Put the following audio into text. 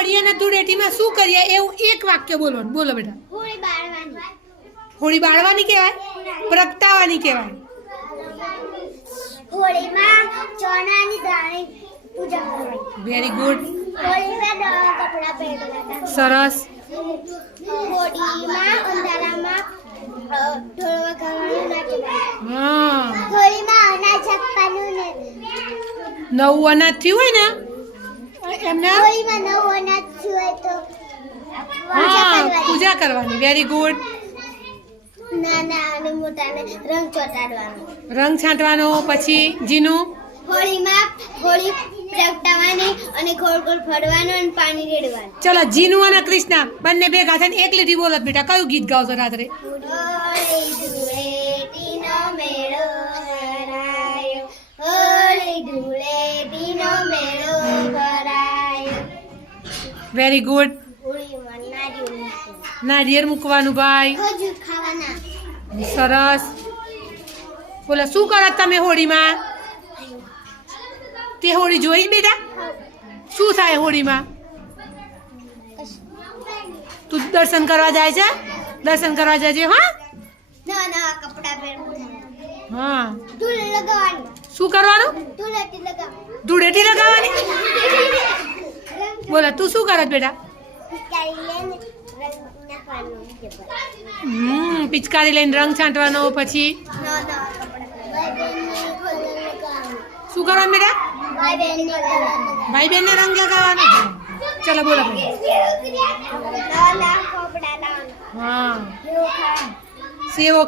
હોળી અને ધૂળેટીમાં શું કરીએ એવું એક વાક્ય બોલો. બોલો બેટા. હોળી બાળવાની કહેવાય, પ્રગટાવાની કહેવાય. હોળીમાં ચોનાની દાળની પૂજા કરવાની. Very good. હોળીમાં નવા કપડાં પહેરવાના. સરસ. હોળીમાં અંધારામાં ઢોલ વગાડવાનું ના કહેવાય. હા. હોળીમાં અનાજ આપવાનું ને. નવું અનાજ થયું હોય ને એમને હોળીમાં નવું અનાજ થયું તો પૂજા કરવાની. Very good. નાના અને મોટાને રંગ ચોટાડવાનો. રંગ છાંટવાનો. પછી જીનું હોળીમાં હોળી પ્રગટાવવાની અને ગોળ ગોળ ફરવાનું અને પાણી રેડવાનું. ચલો જીનું અને કૃષ્ણા બંને ભેગા થઈને એક લીટી બોલો બેટા. કયું ગીત ગાવશો રાત્રે? હોળી ધૂળેટીનો મેળો ભરાયો. હોળી ધૂળેટીનો મેળો ભરાયો. Very good. હોળીમાં નારિયેળ નારિયેળ મૂકવાનું ભાઈ. ખજૂર ખાવાના. સરસ. બોલો શું કરો તમે હોળીમાં? તે હોળી જોઈ બેટા? શું થાય હોળીમાં? તું દર્શન કરવા જાય છે? દર્શન કરવા જજે. હા નવા નવા કપડાં પહેરવાના. હા. ધૂળ લગાવવાની. શું કરવાનું? ધૂળેટી લગાવવાની. ધૂળેટી લગાવવાની. બોલો તું શું કરત બેટા? પિચકારી લઈને રંગ નાખવાનું. પિચકારી લઈને રંગ છાંટવાનો. પછી નવા નવા કપડાં. ભાઈ બહેનને કલર લગાવવાનો. શું કરવાનું બેટા? ભાઈ બહેનને કલર લગાવવાનો. ભાઈ બહેનને રંગ લગાવવાનો. ચલો બોલો ભાઈ. નવા નવા કપડાં લાવવાના. હા. એવું ખાવાનું. સેવો